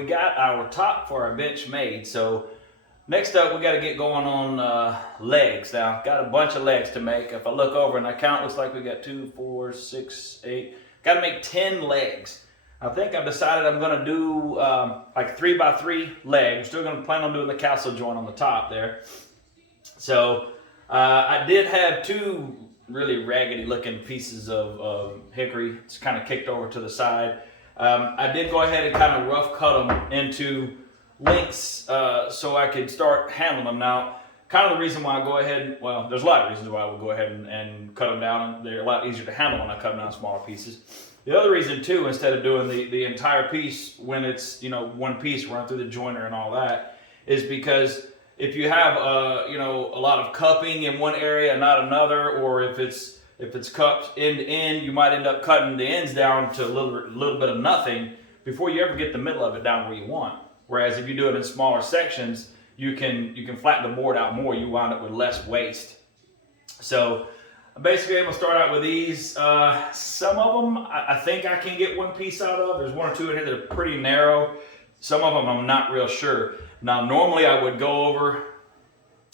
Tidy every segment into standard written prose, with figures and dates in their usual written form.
we got our top for our bench made. So next up, we got to get going on legs. Now, got a bunch of legs to make. If I look over and I count, looks like we got 2, 4, 6, 8. Got to make 10 legs. I think I've decided I'm going to do like 3x3 legs. We're still going to plan on doing the castle joint on the top there. So I did have 2 really raggedy looking pieces of hickory. It's kind of kicked over to the side. I did go ahead and kind of rough cut them into lengths so I could start handling them. Now, kind of the reason why I go ahead, well, there's a lot of reasons why I would go ahead and cut them down. They're a lot easier to handle when I cut them down in smaller pieces. The other reason too, instead of doing the entire piece when it's, one piece run through the joiner and all that, is because if you have a lot of cupping in one area and not another, or if it's cupped end to end, you might end up cutting the ends down to a little bit of nothing before you ever get the middle of it down where you want. Whereas if you do it in smaller sections, you can flatten the board out more. You wind up with less waste. So basically, I'm gonna start out with these. Some of them I think I can get one piece out of. There's 1 or 2 in here that are pretty narrow. Some of them I'm not real sure. Now, normally I would go over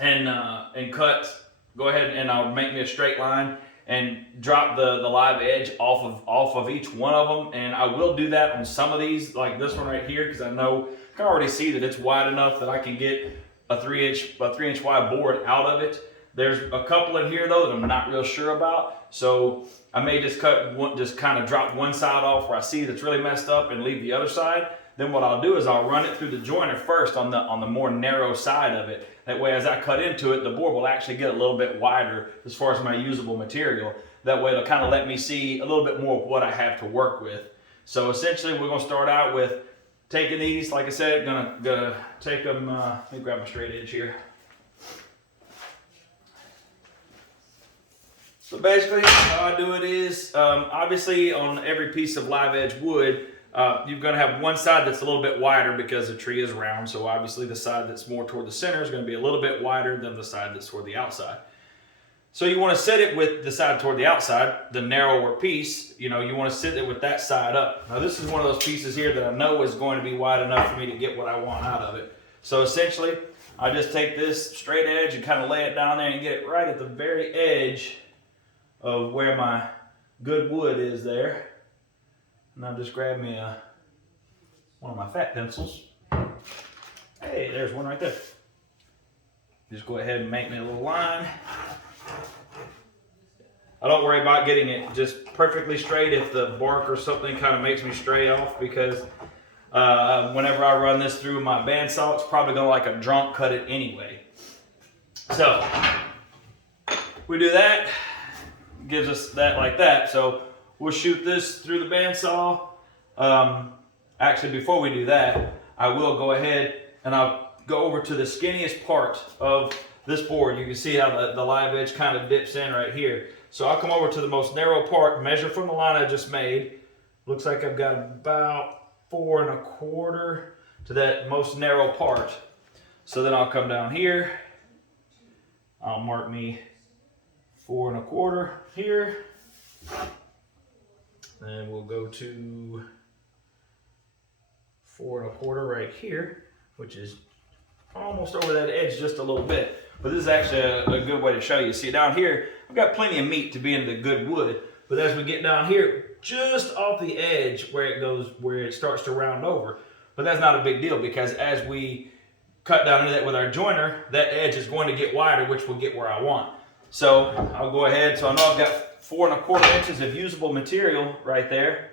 and cut. Go ahead and I'll make me a straight line and drop the live edge off of each one of them. And I will do that on some of these, like this one right here, because I can already see that it's wide enough that I can get a 3 inch wide board out of it. There's a couple in here though that I'm not real sure about, so I may just kind of drop one side off where I see that's really messed up and leave the other side. Then what I'll do is I'll run it through the joiner first on the more narrow side of it. That way, as I cut into it, the board will actually get a little bit wider as far as my usable material. That way, it'll kind of let me see a little bit more of what I have to work with. So essentially, we're gonna start out with taking these. Like I said, gonna take them. Let me grab my straight edge here. So basically, how I do it is, obviously on every piece of live edge wood, you're going to have one side that's a little bit wider because the tree is round. So obviously the side that's more toward the center is going to be a little bit wider than the side that's toward the outside. So you want to set it with the side toward the outside, the narrower piece, you want to sit it with that side up. Now this is one of those pieces here that I know is going to be wide enough for me to get what I want out of it. So essentially, I just take this straight edge and kind of lay it down there and get it right at the very edge of where my good wood is there. And I'll just grab me one of my fat pencils. Hey, there's one right there. Just go ahead and make me a little line. I don't worry about getting it just perfectly straight if the bark or something kind of makes me stray off, because whenever I run this through my bandsaw, it's probably going to, like a drunk, cut it anyway. So we do that. Gives us that like that. So we'll shoot this through the bandsaw. Actually, before we do that, I will go ahead and I'll go over to the skinniest part of this board. You can see how the live edge kind of dips in right here. So I'll come over to the most narrow part, measure from the line I just made. Looks like I've got about 4 1/4 to that most narrow part. So then I'll come down here. I'll mark me 4 1/4 here. Then we'll go to 4 1/4 right here, which is almost over that edge just a little bit. But this is actually a good way to show you. See, down here, I've got plenty of meat to be into the good wood. But as we get down here, just off the edge where it starts to round over. But that's not a big deal, because as we cut down into that with our joiner, that edge is going to get wider, which will get where I want. So I'll go ahead. So I know I've got 4 1/4 inches of usable material right there.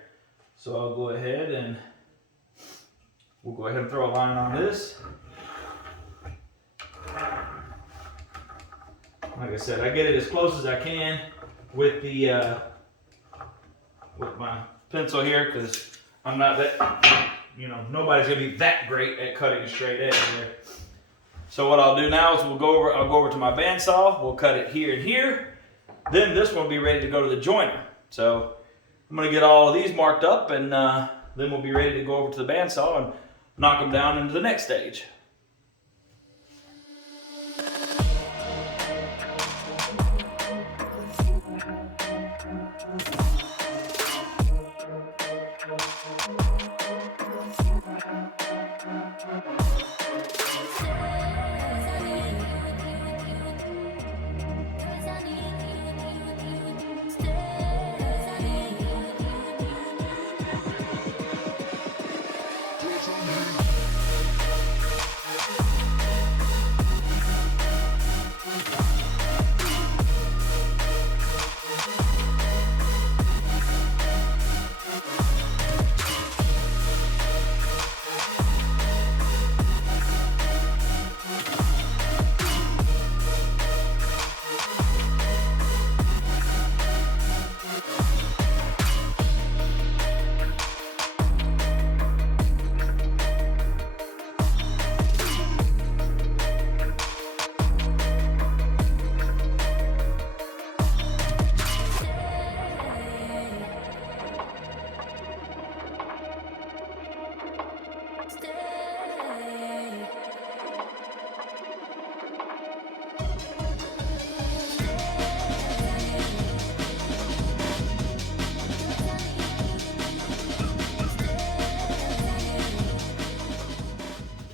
So I'll go ahead and we'll go ahead and throw a line on this. Like I said, I get it as close as I can with the with my pencil here, because I'm not that, nobody's gonna be that great at cutting a straight edge there. So what I'll do now is I'll go over to my bandsaw, we'll cut it here and here. Then this one will be ready to go to the joiner. So I'm gonna get all of these marked up, and then we'll be ready to go over to the bandsaw and knock them down into the next stage.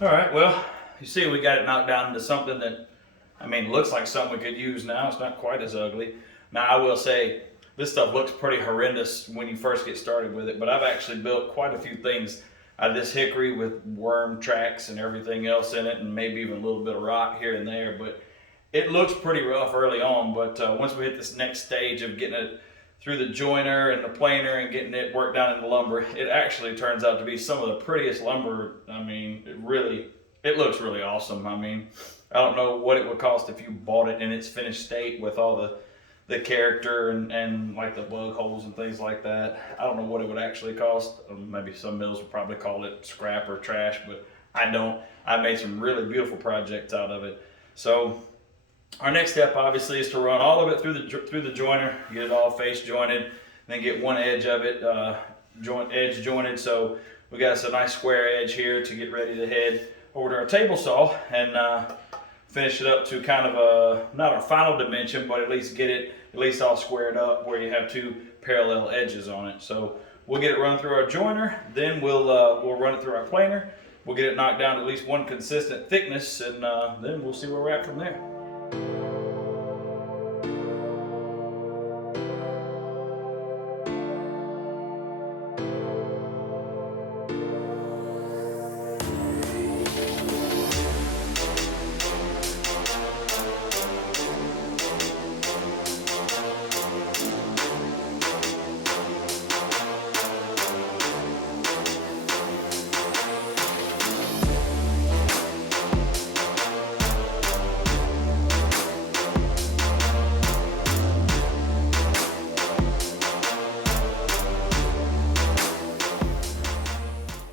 All right, well, you see we got it knocked down into something that, I mean, looks like something we could use now. It's not quite as ugly. Now, I will say, this stuff looks pretty horrendous when you first get started with it, but I've actually built quite a few things out of this hickory with worm tracks and everything else in it, and maybe even a little bit of rock here and there, but it looks pretty rough early on. But once we hit this next stage of getting it through the joiner and the planer and getting it worked down into lumber, it actually turns out to be some of the prettiest lumber. I mean, it looks really awesome. I mean, I don't know what it would cost if you bought it in its finished state with all the character and like the bug holes and things like that. I don't know what it would actually cost. Maybe some mills would probably call it scrap or trash, but I don't. I made some really beautiful projects out of it. So our next step obviously is to run all of it through the joiner, get it all face jointed, then get one edge of it edge jointed. So we got us a nice square edge here to get ready to head over to our table saw and finish it up to kind of not our final dimension, but at least get it all squared up where you have two parallel edges on it. So we'll get it run through our joiner, then we'll run it through our planer. We'll get it knocked down to at least one consistent thickness, and then we'll see where we're at from there.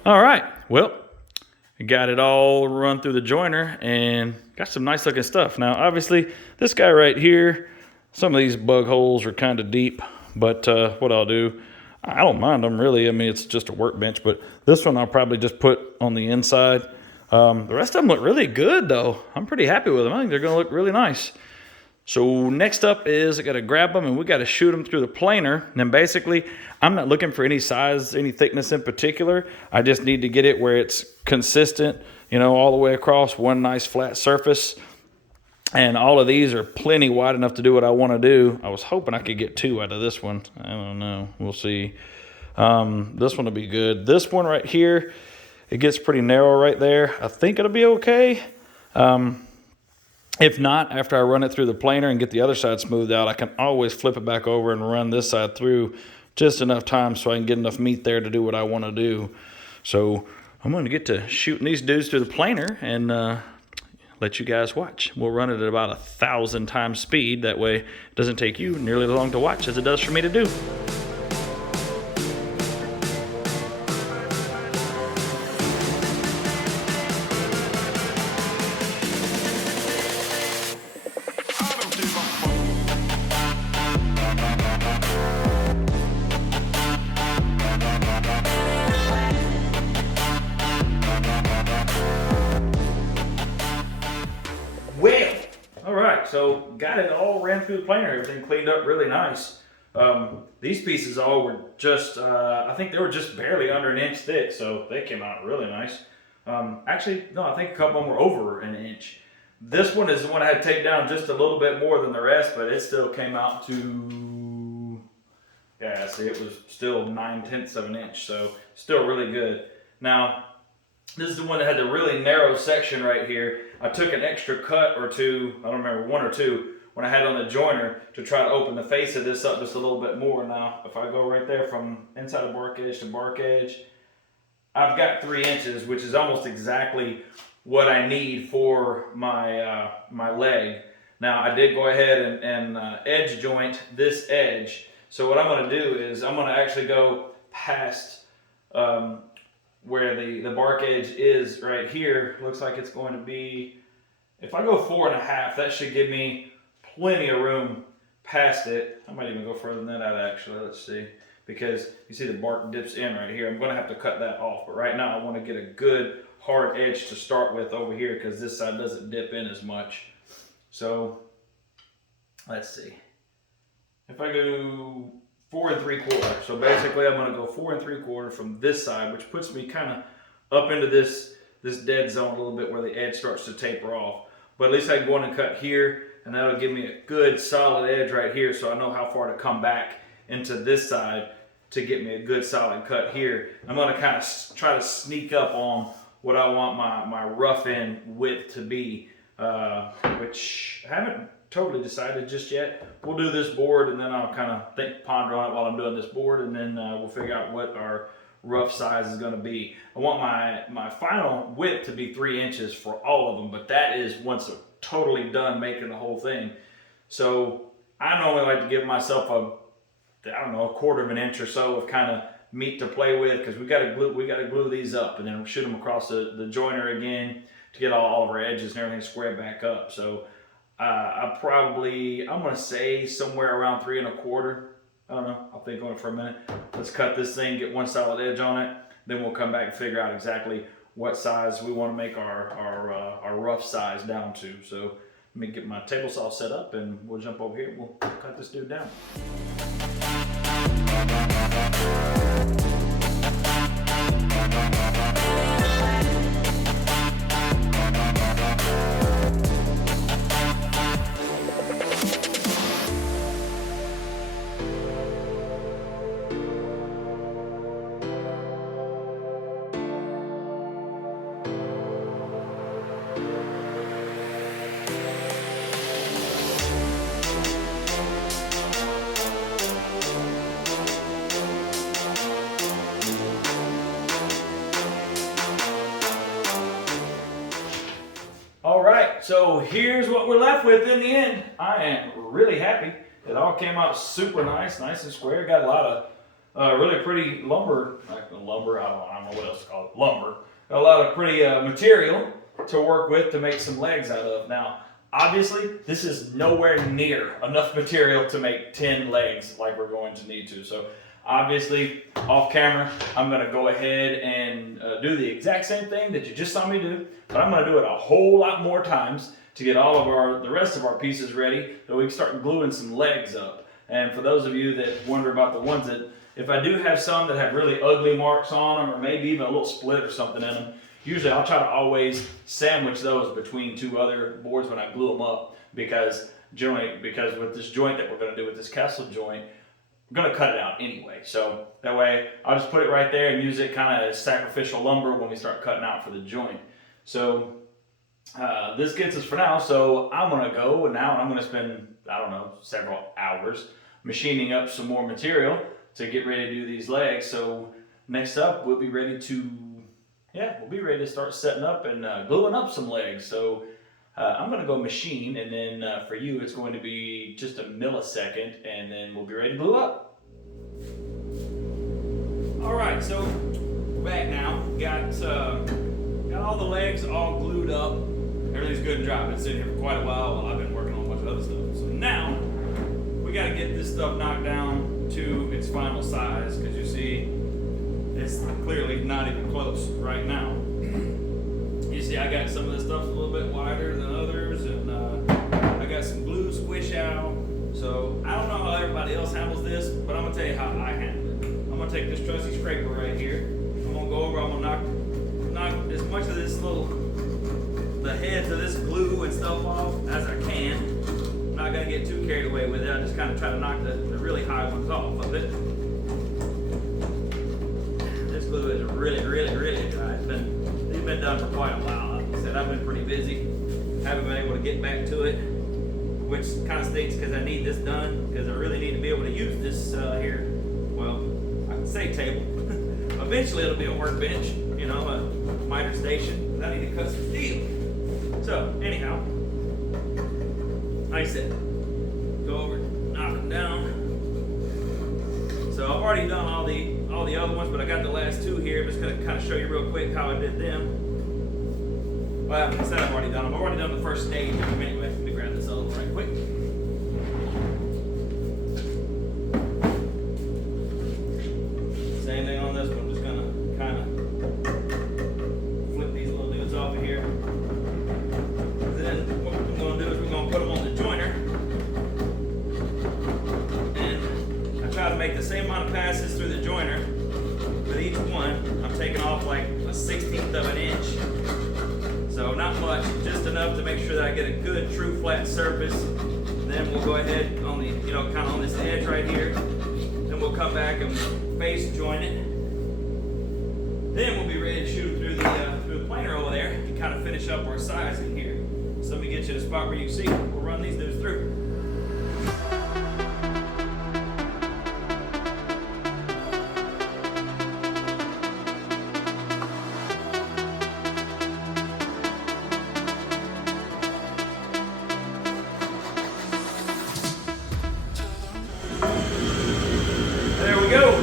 All right, well, I got it all run through the joiner and got some nice looking stuff. Now, obviously, this guy right here, some of these bug holes are kind of deep, but what I'll do, I don't mind them really. I mean, it's just a workbench, but this one I'll probably just put on the inside. The rest of them look really good, though. I'm pretty happy with them. I think they're going to look really nice. So next up is I got to grab them and we got to shoot them through the planer. And then basically, I'm not looking for any size, any thickness in particular. I just need to get it where it's consistent, you know, all the way across one nice flat surface. And all of these are plenty wide enough to do what I want to do. I was hoping I could get two out of this one. I don't know. We'll see. This one will be good. This one right here, it gets pretty narrow right there. I think it'll be okay. If not, after I run it through the planer and get the other side smoothed out, I can always flip it back over and run this side through just enough time so I can get enough meat there to do what I want to do. So I'm going to get to shooting these dudes through the planer and let you guys watch. We'll run it at about 1,000 times speed. That way it doesn't take you nearly as long to watch as it does for me to do. Well, all right, so got it all ran through the planer, everything cleaned up really nice. These pieces all were just, I think they were just barely under an inch thick, so they came out really nice. Actually, no, I think a couple of them were over an inch. This one is the one I had to take down just a little bit more than the rest, but it still came out to, yeah, see, it was still 9/10 of an inch, so still really good. Now, this is the one that had the really narrow section right here. I took an extra cut or two, I don't remember, one or two, when I had on the joiner to try to open the face of this up just a little bit more. Now, if I go right there from inside of bark edge to bark edge, I've got 3 inches, which is almost exactly what I need for my my leg. Now, I did go ahead and edge joint this edge. So what I'm going to do is I'm going to actually go past where the bark edge is right here. Looks like it's going to be, if I go 4.5, that should give me plenty of room past it. I might even go further than that out actually. Let's see. Because you see the bark dips in right here. I'm going to have to cut that off. But right now I want to get a good hard edge to start with over here because this side doesn't dip in as much. So let's see. If I go 4 3/4, so basically I'm going to go 4 3/4 from this side, which puts me kind of up into this this dead zone a little bit where the edge starts to taper off. But at least I can go in and cut here, and that'll give me a good solid edge right here, so I know how far to come back into this side to get me a good solid cut here. I'm going to kind of try to sneak up on what I want my rough end width to be, which I haven't totally decided just yet. We'll do this board, and then I'll kind of ponder on it while I'm doing this board, and then we'll figure out what our rough size is going to be. I want my final width to be 3 inches for all of them, but that is once I'm totally done making the whole thing. So I normally like to give myself a 1/4 of an inch or so of kind of meat to play with, because we got to glue these up and then shoot them across the joiner again to get all of our edges and everything squared back up. So I'm going to say somewhere around 3 1/4. I don't know, I'll think on it for a minute. Let's cut this thing, get one solid edge on it, then we'll come back and figure out exactly what size we want to make our rough size down to. So let me get my table saw set up, and we'll jump over here and we'll cut this dude down. Alright, so here's what we're left with in the end. I am really happy. It all came out super nice and square. Got a lot of really pretty lumber, I don't know what else to call it, lumber. Got a lot of pretty material to work with to make some legs out of. Now, obviously, this is nowhere near enough material to make 10 legs like we're going to need to. So obviously, off camera, I'm going to go ahead and do the exact same thing that you just saw me do, but I'm going to do it a whole lot more times to get all of the rest of our pieces ready so we can start gluing some legs up. And for those of you that wonder about the ones that, if I do have some that have really ugly marks on them, or maybe even a little split or something in them, usually I'll try to always sandwich those between 2 other boards when I glue them up, because with this joint that we're going to do with this castle joint, we're going to cut it out anyway. So that way I'll just put it right there and use it kind of as sacrificial lumber when we start cutting out for the joint. So this gets us for now. So I'm going to go and now I'm going to spend, I don't know, several hours machining up some more material to get ready to do these legs. So next up we'll be ready to start setting up and gluing up some legs. So I'm going to go machine, and then for you it's going to be just a millisecond, and then we'll be ready to glue up. Alright, so we're back now. Got all the legs all glued up. Everything's good and dry. I've been sitting here for quite a while I've been working on a bunch of other stuff. So now we got to get this stuff knocked down to its final size, because you see it's clearly not even close right now. You see, I got some of this stuff a little bit wider than others, and I got some glue squish out. So I don't know how everybody else handles this, but I'm gonna tell you how I handle it. I'm gonna take this trusty scraper right here. I'm gonna go over. I'm gonna knock as much of the heads of this glue and stuff off as I can. I'm not gonna get too carried away with it. I just kind of try to knock the really high ones off of it. This glue is really dry. It's been done for quite a while. Like I said, I've been pretty busy. Haven't been able to get back to it, which kind of stinks because I need this done, because I really need to be able to use this here. Well, I can say table. Eventually it'll be a workbench, you know, a Mitre Station. I need to cut some steel. So anyhow, like I said, go over, knock them down. So I've already done all the other ones, but I got the last 2 here. I'm just going to kind of show you real quick how I did them. Well, I said I've already done them. I've already done the first stage of them anyway. Let me grab this other one right quick. Same thing on this one. Just going to kind of flip these little dudes off of here. Then what we're going to do is we're going to put them on the joiner. And I try to make the same amount of passes through the joiner with each one. I'm taking off like a 1/16 of an inch not much, just enough to make sure that I get a good true flat surface. Then we'll go ahead on the, you know, kind of on this edge right here. Then we'll come back and face join it. Then we'll be ready to shoot through the planer over there and kind of finish up our sizing here. So let me get you to the spot where you can see. We'll run these dudes through. There we go.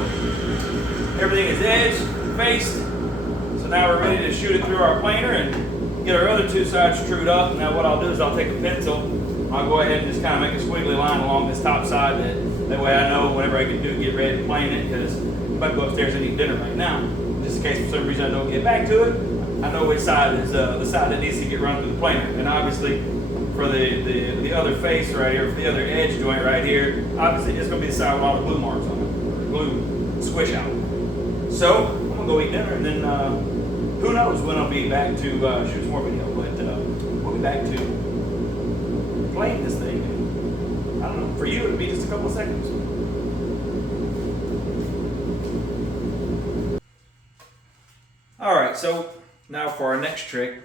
Everything is edged, faced. So now we're ready to shoot it through our planer and get our other two sides trued up. Now what I'll do is I'll take a pencil. I'll go ahead and just kind of make a squiggly line along this top side. That way I know whenever I get ready to plane it, because I'm about to go upstairs and eat dinner right now. Just in case for some reason I don't get back to it, I know which side is the side that needs to get run through the planer. And obviously for the other face right here, for the other edge joint right here, obviously it's going to be the side with all the glue marks on it. Glue squish out. So I'm going to go eat dinner, and then who knows when I'll be back to shoot some more video, but we'll be back to playing this thing. I don't know, for you it'll be just a couple of seconds. Alright, so now for our next trick.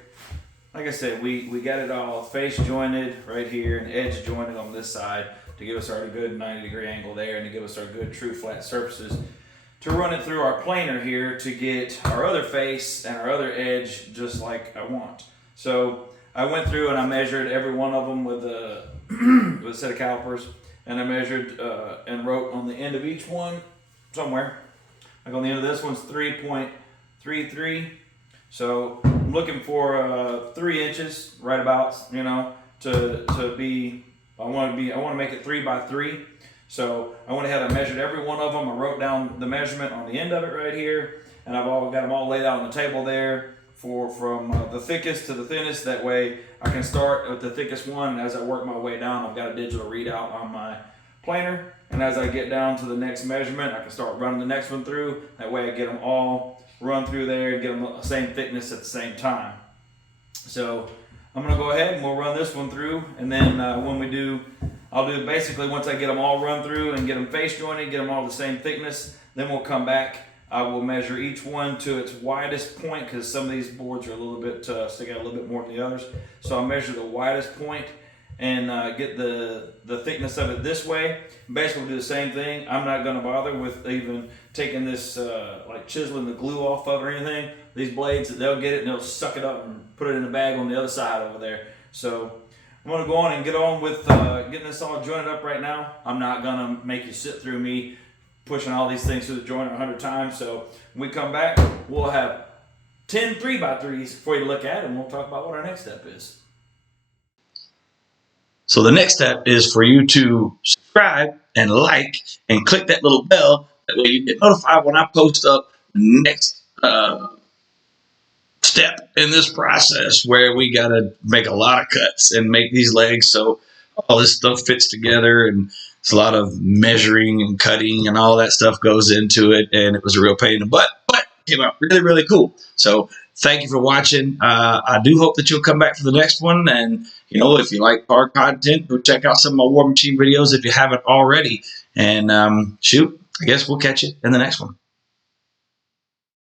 Like I said, we got it all face jointed right here and edge jointed on this side to give us our good 90-degree angle there and to give us our good true flat surfaces. To run it through our planer here to get our other face and our other edge just like I want. So I went through and I measured every one of them with a, with a set of calipers, and I measured and wrote on the end of each one somewhere. Like on the end of this one's 3.33. So I'm looking for 3 inches right about, you know, to be, I want to make it 3 by 3. So I went ahead and measured every one of them. I wrote down the measurement on the end of it right here, and I've got them all laid out on the table there from the thickest to the thinnest. That way I can start with the thickest one, and as I work my way down, I've got a digital readout on my planer, and as I get down to the next measurement, I can start running the next one through. That way I get them all run through there and get them the same thickness at the same time. So I'm going to go ahead and we'll run this one through, and then when we do, I'll do basically once I get them all run through and get them face jointed, get them all the same thickness, then we'll come back. I will measure each one to its widest point, because some of these boards are a little bit, stick out a little bit more than the others. So I'll measure the widest point and get the thickness of it this way. Basically we'll do the same thing. I'm not going to bother with even taking this, like chiseling the glue off of or anything. These blades, they'll get it and they'll suck it up and put it in the bag on the other side over there. So I'm going to go on and get on with getting this all jointed up right now. I'm not going to make you sit through me pushing all these things through the joint 100 times. So when we come back, we'll have 10 3x3s for you to look at, and we'll talk about what our next step is. So the next step is for you to subscribe and like and click that little bell. That way you get notified when I post up the next step in this process, where we got to make a lot of cuts and make these legs so all this stuff fits together, and it's a lot of measuring and cutting and all that stuff goes into it, and it was a real pain in the butt, but it came out really, really cool. So thank you for watching. I do hope that you'll come back for the next one, and you know, if you like our content, go check out some of my War Machine videos if you haven't already, and shoot, I guess we'll catch you in the next one.